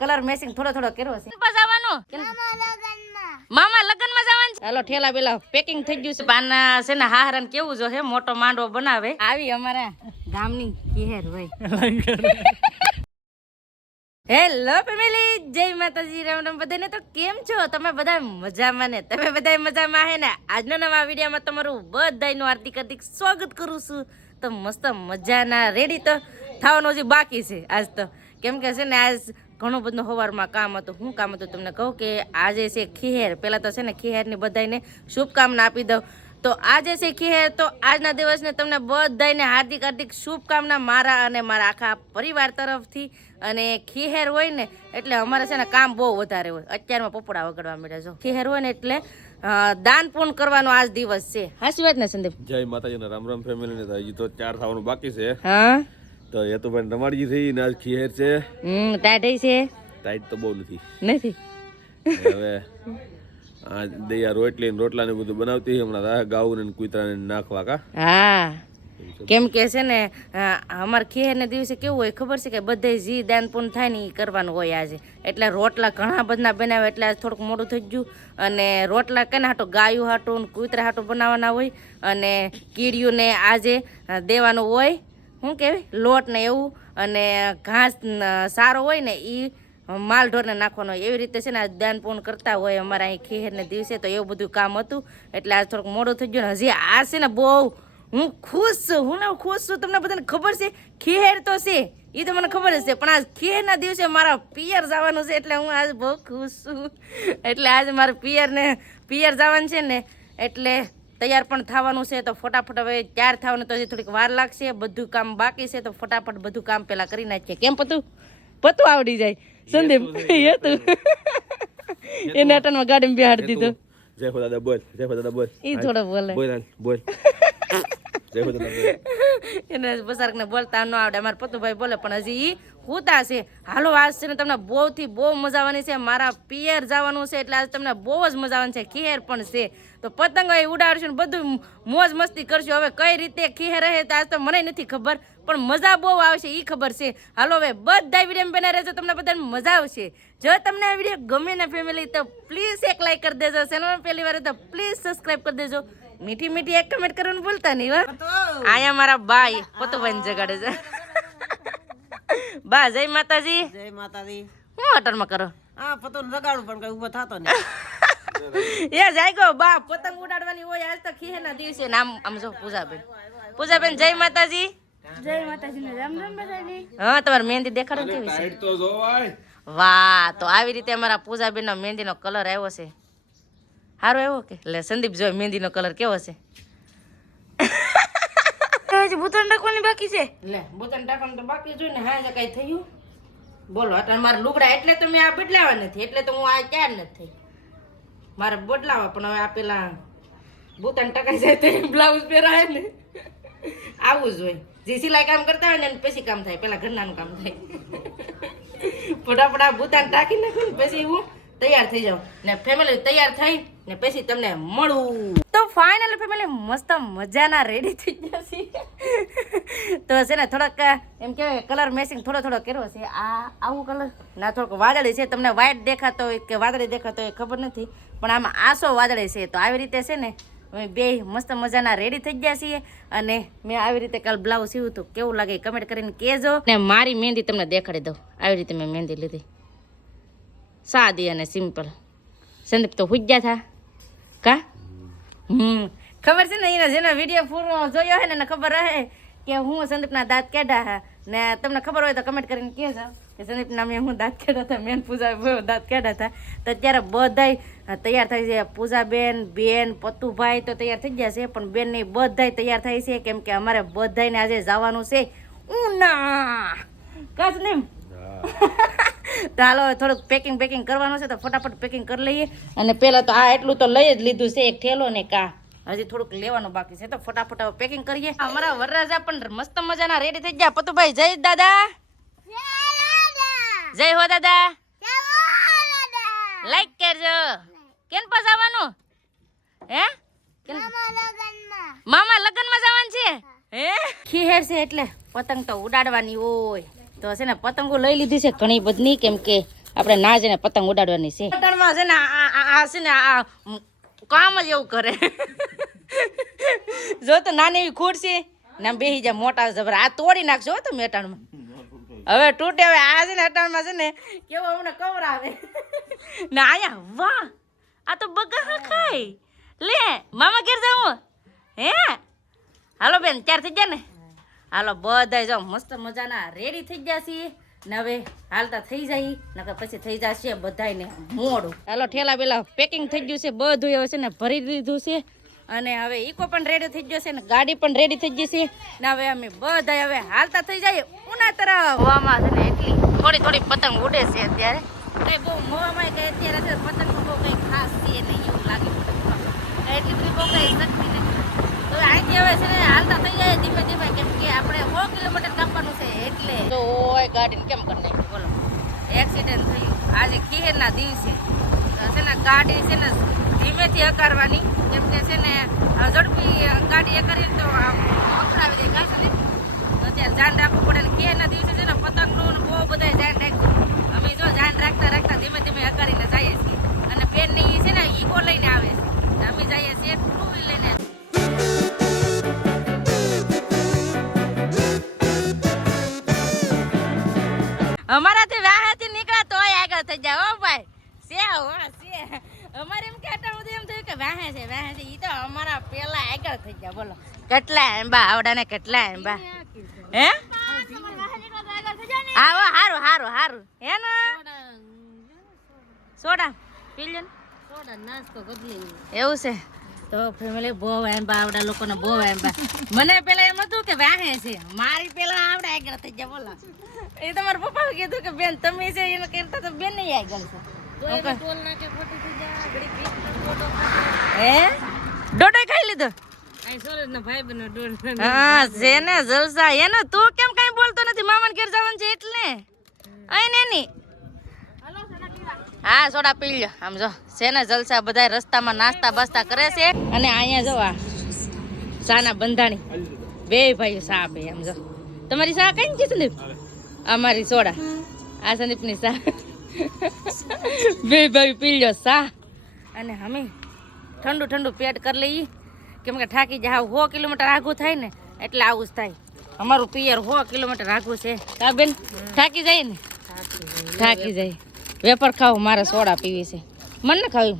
Colour messing થોડો થોડો કર્યો છે. જવાનું મામા લગનમાં જવાનું છે? હાલો ઠેલા બેલા પેકિંગ થઈ ગયું છે. પાના છે ને હાહરન કેવું જો હે મોટો માંડવો બનાવે. આવી અમારા ગામની કેહેર હોય. હેલો ફેમિલી જય માતાજી રામ રામ. બધાને તો કેમ છો? તમે બધા મજામાં ને? તમે બધા મજામાં હે ને? આજના નવા વિડીયોમાં તમારું બધાનું હાર્દિક હાર્દિક સ્વાગત કરું છું. તો મસ્ત મજાના રેડી તો થવાનું હજી બાકી છે. આજ તો કેમ કે છે ને આજ ઘણું બધું સવારમાં કામ હતું. શું કામ હતું તમને કહું કે આજે છે ખીહેર. પહેલાં તો છે ને ખીહેરની બધાને શુભકામના આપી દઉં. તો આજે છે ખીહેર તો આજના દિવસને તમને બધાને હાર્દિક હાર્દિક શુભકામના મારા અને મારા આખા પરિવાર તરફથી. અને ખીહેર હોય ને એટલે અમારે છે ને કામ બહુ વધારે હોય. અત્યારમાં પોપડા વગડવા મળે છો. ખીહેર હોય ને એટલે દાન પૂર્ણ કરવાનો આજ દિવસ છે. હાસી વાત ને સંદીપ? જય માતાજી રામ રામ ફેમિલી ને તો ચાર થવાનું બાકી છે. હા. તો એ તો ભાઈ રમાડી થઈ ને આજ ખીહેર છે. હમ ટાઢઈ છે. ટાઈટ તો બહુ નથી. નથી. હવે આ દૈયા રોટલી ને રોટલા ને બધું બનાવતી હમણાં રાહ ગાઉં ને કૂતરાને નાખવા કા. હા. કેમ કે છે ને અમારે ખેરને દિવસે કેવું હોય ખબર છે કે બધે જી દાન પૂન થાય ને એ કરવાનું હોય આજે. એટલે રોટલા ઘણા બધા બનાવે એટલે આજ થોડુંક મોડું થઈ ગયું. અને રોટલા કેના હાટું? ગાયું હાટું ને કૂતરા હાટું બનાવવાના હોય. અને કીડીઓને આજે દેવાનું હોય. શું કહેવાય? લોટ ને એવું અને ઘાસ સારો હોય ને એ માલ ઢોરને નાખવાનો હોય. એવી રીતે છે ને આ દાન પૂર્ણ કરતા હોય અમારા અહીં ખીહેરને દિવસે તો એવું બધું કામ હતું. એટલે આજ થોડુંક મોડું થઈ ગયું ને હજી આ છે ને બહુ હું ખુશ છું. હું ને ખુશ છું, તમને બધાને ખબર છે? ખીહેર તો છે એ તો મને ખબર છે. પણ આજ ખીહેરના દિવસે મારા પિયર જવાનું છે એટલે હું આજ બહુ ખુશ છું. એટલે આજે મારા પિયરને, પિયર જવાનું છે ને એટલે તૈયાર પણ થવાનું છે તો ફટાફટ હવે તૈયાર થવાનું તો હજી થોડીક વાર લાગશે. બધું કામ બાકી છે તો ફટાફટ બધું કામ પેલા કરી નાખીએ. કેમ પતું? પતું આવડી જાય. સંદીપ એ હતું એને અટનમાં ગાડીમાં બિહાડ દીધો. જય હો દાદા બોલ જય હો દાદા બોલ. એ થોડો બોલે. બોલ બોલ. જય હો દાદા બોલ. એને બસારકને બોલતા ન આવડે. અમારા પતુભાઈ બોલે, પણ હજી એ હુતા છે. હાલો, આજ છે ને તમને બહુથી બહુ મજા આવવાની છે. મારા પિયર જવાનું છે, એટલે આજ તમને બહુ જ મજા આવવાની છે. ખીહેર પણ છે. તો પતંગ એ ઉડાડશું બધું મોજ મસ્તી કરશું. હવે કઈ રીતે ખીહેર રહે તો આજ તો મને નથી ખબર, પણ મજા બહુ આવશે એ ખબર છે. હાલો, હવે બધા વીડિયો બના રહેજો, તમને બધાને મજા આવશે. જો તમને આ વીડિયો ગમે ને ફેમિલી તો પ્લીઝ એક લાઈક કરી દેજો. ચેનલ પહેલી વાર તો પ્લીઝ સબસ્ક્રાઇબ કરી દેજો. મીઠી મીઠી એક કમેન્ટ કરવાનું ભૂલતા નહીં વા આયા મારા બાઈ પતુભાઈ જગાડે છે. બા જય માતાજી. જય માતાજી. હું હોટલમાં કરો? હા પતો લગાડું પણ કઈ ઊભો થતો નહીં. એ જાય ગો બા પતંગ ઉડાડવાની હોય આજ તો ખીહેના દિવસે નામ આમ જો પૂજાબેન. પૂજાબેન જય માતાજી. જય માતાજી ને રામ રામ બધાને હા તમારે મહેંદી દેખાડો ને કેવી છે? તો જોવાય વાહ તો આવી રીતે અમારા પૂજાબેનનો મહેંદીનો કલર આવ્યો છે. સારો એવો કે? લે સંદીપ જો મહેંદીનો કલર કેવો છે? હજી ભૂતણ નાખવાની બાકી છે? લે બોતન ટાકવાનું તો બાકી જોઈ ને હા કઈ થયું? બોલો અત્યારે મારા લુગડા એટલે તો મેં આ બદલાવા નથી એટલે તો હું આ ક્યાં નથી થઈ? મારે બદલાવા પણ હવે આ પેલા બોતન ટકાઈ જાય તો બ્લાઉઝ પહેરાય ને. આવું જ હોય. જે સિલાઈ કામ કરતા હોય ને પછી કામ થાય પેલા ઘરનાનું કામ થાય. ફટાફટ આ ભૂતાન ટાંકી નાખું ને પછી હું તૈયાર થઈ જાઉં. ને ફેમિલી તૈયાર થઈ ને પછી તમને મળું. તો ફાઇનલ ફેમિલી મસ્ત મજાના રેડી થઈ ગયા છીએ તો છે ને થોડોક, એમ કહેવાય કલર મેચિંગ થોડો થોડો કર્યો છે. આ આવું કલર ના, થોડોક વાદળી છે. તમને વ્હાઇટ દેખાતો હોય કે વાદળી દેખાતો હોય ખબર નથી, પણ આમાં આસો વાદળી છે. તો આવી રીતે છે ને, અમે બે મસ્ત મજાના રેડી થઈ ગયા છીએ. અને મેં આવી રીતે કાલ બ્લાઉઝ સીવું હતું. કેવું લાગે કમેન્ટ કરીને કહેજો. ને મારી મહેંદી તમને દેખાડી દઉં. આવી રીતે મેં મહેંદી લીધી. સાદી અને સિમ્પલ સંદીપ તો હુજ્યા થા. કા? હમ. ખબર છે ને એના જેનો વીડિયો પૂરો જોયો હે ને એને ખબર રહે કે હું સંદીપના દાંત કેઢા હા. ને તમને ખબર હોય તો કમેન્ટ કરીને કહેજો કે સંદીપના મેં હું દાંત કેઢા હતા મેન પૂજા દાંત કેઢા હતા. તો અત્યારે બધાય તૈયાર થઈ છે પૂજાબેન બેન પતુભાઈ તો તૈયાર થઈ ગયા છે પણ બેન નહીં બધાય તૈયાર થાય છે કેમ કે અમારે બધાયને આજે જવાનું છે ઉના. કાચ નહીં તો હાલો થોડુંક પેકિંગ પેકિંગ કરવાનું છે તો ફટાફટ પેકિંગ કરી લઈએ. અને પહેલાં તો આ એટલું તો લઈ જ લીધું છે એક થેલો ને કા હજી થોડુંક લેવાનું બાકી છે તો ફટાફટ હવે પેકિંગ કરીએ. અમારા વરરાજા પણ મસ્ત મજાના રેડી થઈ ગયા. પતુભાઈ જય દાદા. જય હો દાદા. લાઈક કરજો. કેમ પર જવાનું? હે? મામા લગ્નમાં. જવાનું છે? હે? ખીહેર છે એટલે પતંગ તો ઉડાડવાની હોય. તો છે ને પતંગો લઈ લીધી છે ઘણી બધી કેમ કે આપણે ના છે ને પતંગ ઉડાડવાની છે. પતંગમાં છે ને આ છે ને આ કામ જ એવું કરે. જો તો નાની એવી ખુરશી છે. ને બેસી જાય મોટા જબર. આ તોડી નાખજો તો મેટાણમાં. હવે તૂટે હવે આ છે ને અટાણમાં છે ને કેવો અમને કવર આવે. ને આયા વાહ આ તો બગા ખાય. લે મામા ઘેર જાઉં હે? હાલો બેન ચાર થઈ ગયા ને? હાલો બધા જો મસ્ત મજાના રેડી થઈ ગયા છીએ. ને હવે હાલતા થઈ જાય નકર પછી થઈ જશે બધાયને મોડું. હાલો ઠેલા પેલા પેકિંગ થઈ ગયું છે બધું હવે છે ને ભરી દીધું છે. અને હવે ઈકો પણ રેડી થઈ ગયો છે ને ગાડી પણ રેડી થઈ ગઈ છે. ને હવે અમે બધા હવે હાલતા થઈ જાય ઉના તરફ. હવામાં છે ને એટલી થોડી થોડી પતંગ ઉડે છે અત્યારે. કઈ બહુ મોવામાં કઈ અત્યારે પતંગ બહુ કઈ ખાસ છે નહીં એવું લાગે. એટલી બધી બહુ કઈ નથી તો અહીંથી હવે છે ને હાલતા થઈ જાય ધીમે ધીમે કેમ કે આપણે સો કિલોમીટર કાપવાનું છે એટલે. તો ઓય ગાડીને કેમ કરી નાખી બોલો. એક્સિડન્ટ થયું. આજે ખીહેરના દિવસે છે ને ગાડી છે ને ધીમેથી હકારવાની. કેમ કે છે ને ઝડપી ગાડી એ કરીને તો અકળાવી દે. કાંઈ છે ને? અત્યારે ત્યાં ધ્યાન રાખવું પડે ને ખીહેરના દિવસે છે ને પતંગનું ને બહુ બધા ધ્યાન રાખજો અમે જો ધ્યાન રાખતા રાખતા ધીમે ધીમે હકારીને જઈએ છીએ. અને ઈ છે ને કેટલા આવડા આવડાને કેટલા એંબા હે? આવો હારું હારું હારું. હે ને? સોડા પી લે ને. એવું છે? તો ફેમિલી બહુ એંબા આવડા લોકોને બહુ એંબા મને પેલા એમ હતું કે વાહે છે. મારી પેલા આવડા આગળ થઈ ગયા બોલો. એ તમારા પપ્પા કીધું કે બેન તમે છે એને કરતા તો બેન નહીં આગળ છે. હે? ડોડો ખાઈ લીધો? હા છે ને જલસા એનો તું કેમ કઈ બોલતો નથી? મામાને ઘેર જવાનું છે એટલે. અહીં ને ની હા સોડા પી લ્યો. આમ જો છે ને જલસા બધા રસ્તામાં નાસ્તા બાસ્તા કરે છે. અને અહીંયા જો આ સાના બંધાણી. બે ભાઈઓ સા બે આમ જો. તમારી સા કઈ છે સંદીપ? અમારી સોડા. આ સંદીપની સા બે ભાઈ પી લ્યો સા અને અમે ઠંડુ ઠંડુ પેટ કરી લઈએ. કેમ કે થાકી જાય સો કિલોમીટર આઘું થાય ને, એટલે આવું જ થાય. અમારું પિયર સો કિલોમીટર આઘું છે. કા બેન? થાકી જાય ને? થાકી જાય. વેપર ખાવ, મારે સોડા પીવી છે. મને ને ખાવી?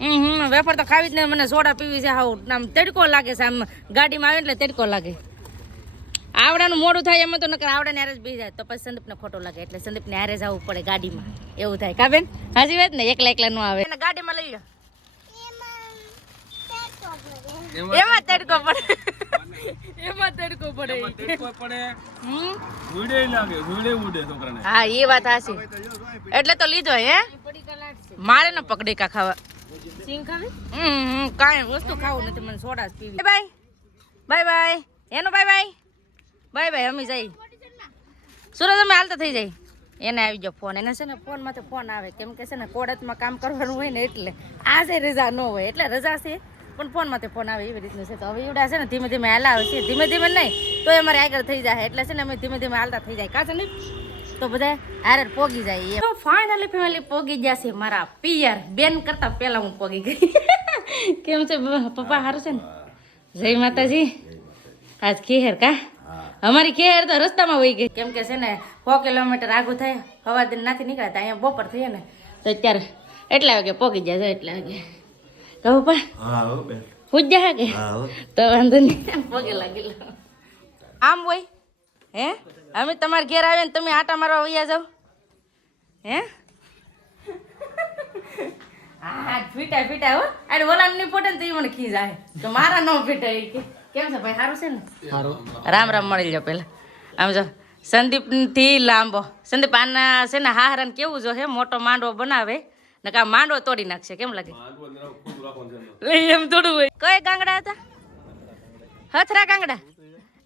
હમ વેફર તો ખાવી જ નહીં, મને સોડા પીવી છે. હાવ આમ તડકો લાગે છે, આમ ગાડીમાં આવે એટલે તડકો લાગે. આવડાનું મોડું થાય, એમાં તો નકર આવડાને હારે જ બી જાય. તો પછી સંદીપને ખોટો લાગે, એટલે સંદીપને હારે જવું પડે ગાડીમાં. એવું થાય. કાબેન હાજી વાત ને? એકલા એકલા ન આવે. ગાડીમાં લઈ લો એમાં તડકો પડે. એમાં તડકો પડે. હમ? હા એ વાત હાચી. એટલે તો લીધો હે મારે ન પકડી કા ખાવા. હમ હમ, કાંઈ વસ્તુ ખાવું નથી મને સોડા જ પીવી. Bye bye. બાય એનો બાય બાય. બાય બાય અમે જઈ. સુરજ અમે હાલતા થઈ જાય. એને આવી ગયો ફોન. એને છે ને ફોનમાંથી ફોન આવે. કેમ કે છે ને કોડતમાં કામ કરવાનું હોય ને એટલે. આજે રજા ન હોય. એટલે રજા છે. પણ ફોનમાંથી ફોન આવે એવી રીતનું છે. તો હવે એવડા છે ને ધીમે ધીમે હાલા આવે છે ધીમે ધીમે નહીં તો એ અમારે આગળ થઈ જાય. એટલે છે ને અમે ધીમે ધીમે હાલતા થઈ જાય. કા છે ને તો બધા હારે પોગી જાય તો ફાઇનલી ફેમિલી પોગી ગયા છે મારા પિયર. બેન કરતા પહેલા હું પોગી ગઈ. કેમ છે પપ્પા સારું છે ને? જય માતાજી. આજ ખેર કા? અમારી ખેર તો રસ્તામાં વહી ગઈ. કેમ કે છે ને સો કિલોમીટર આગું થાય હવા દિન નાથી નીકળતા અહીંયા બપોર થઈએ ને તો અત્યારે એટલા વાગે પોગી જાય છે એટલા વાગે. કહું પા પૂજ્યા કે તો વાંધો નહીં પગે લાગેલો આમ હોય હે અમે તમારા ઘેર આવીએ ને તમે આટા મારવા વૈયા જાવ હે હા ફીટા ફીટા હો અરે ઓલા ની પોટે ને તો ઈ મને ખી જાય તો મારા નો ફીટા કે કેમ છે ભાઈ સારું છે ને રામ રામ મળી જાવ પેલા આમ જો સંદીપથી લાંબો સંદીપ આના છે ને હાહરાને કેવું જો હે મોટો માંડવો બનાવે ને માંડો માંડવો તોડી નાખશે કેમ લાગે? એમ થોડું હોય. કઈ ગાંગડા હતા? હથરા ગાંગડા.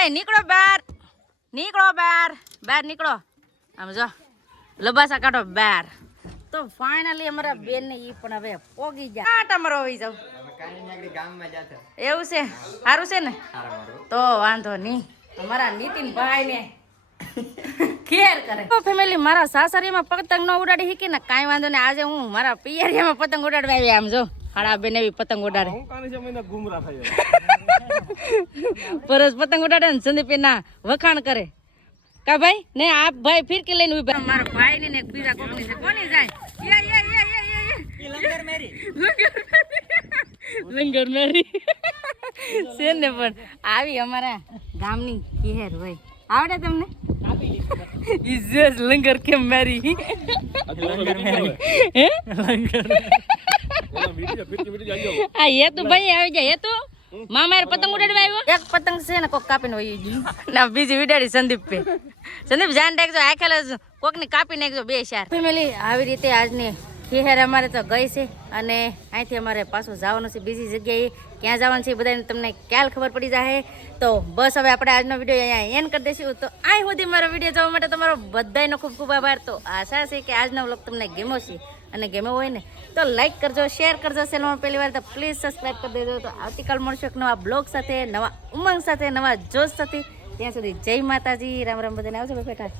એ નીકળો બાર નીકળો બાર બહાર નીકળો. આમ જો લબાસા કાઢો બાર તો ફાઇનલી અમારા બેન ને ઈ પણ હવે પોગી ગયા. આટ મારો આવી જાવ એવું છે? સારું છે ને? તો વાંધો નહીં. અમારા નીતિન ભાઈ ને ખેર કરે. તો ફેમિલી મારા સાસરીમાં પતંગ ન ઉડાડી શીખી ને કાંઈ વાંધો ને આજે હું મારા પિયરિયામાં પતંગ ઉડાડવા આવી આમ જો. હાડા બેન એવી પતંગ ઉડાડે. હું કાની સમયના ગુમરા થઈ પરસ પતંગ ઉડાડે ને સંદીપ ના વખાણ કરે. કા ભાઈ? ને આ ભાઈ ફિરકી લઈને ઊભા મારા ભાઈ ને બીજા કોકની છે. કોની જાય? યા યા યા યા યા યા લંગર મેરી. લંગર મેરી. છે ને પણ. આવી અમારા ગામની કેર હોય. આવડે તમને? ઇઝ લંગર કેમ મેરી હે આ એ તો ભાઈ આવી જાય એ તો મામા પતંગ ઉડાડવા આવ્યો એક પતંગ છે ને કોક કાપીને વહી ગયું ના બીજી વિડાડી સંદીપ પે સંદીપ જાન રાખજો આખેલ જ કોકની કાપી નાખજો બે ચાર ફેમિલી આવી રીતે આજની ખેર અમારે તો ગઈ છે અને અહીંથી અમારે પાછું જવાનું છે બીજી જગ્યાએ. ક્યાં જવાનું છે બધાને તમને ક્યાં ખબર પડી જાય તો બસ હવે આપણે આજનો વીડિયો અહીંયા એન્ડ કરી દઈશું. તો અહીં સુધી મારો વીડિયો જોવા માટે તમારો બધાનો ખૂબ ખૂબ આભાર. તો આશા છે કે આજનો વ્લોગ તમને ગેમો છે અને ગેમો હોય ને, તો લાઈક કરજો શેર કરજો ચેનલમાં પહેલી વાર, તો પ્લીઝ સબસ્ક્રાઈબ કરી દેજો. તો આવતીકાલ મળશું એક નવા બ્લોગ સાથે, નવા ઉમંગ સાથે, નવા જોશ સાથે. ત્યાં સુધી જય માતાજી. રામ રામ બધાને આવજો. બેટા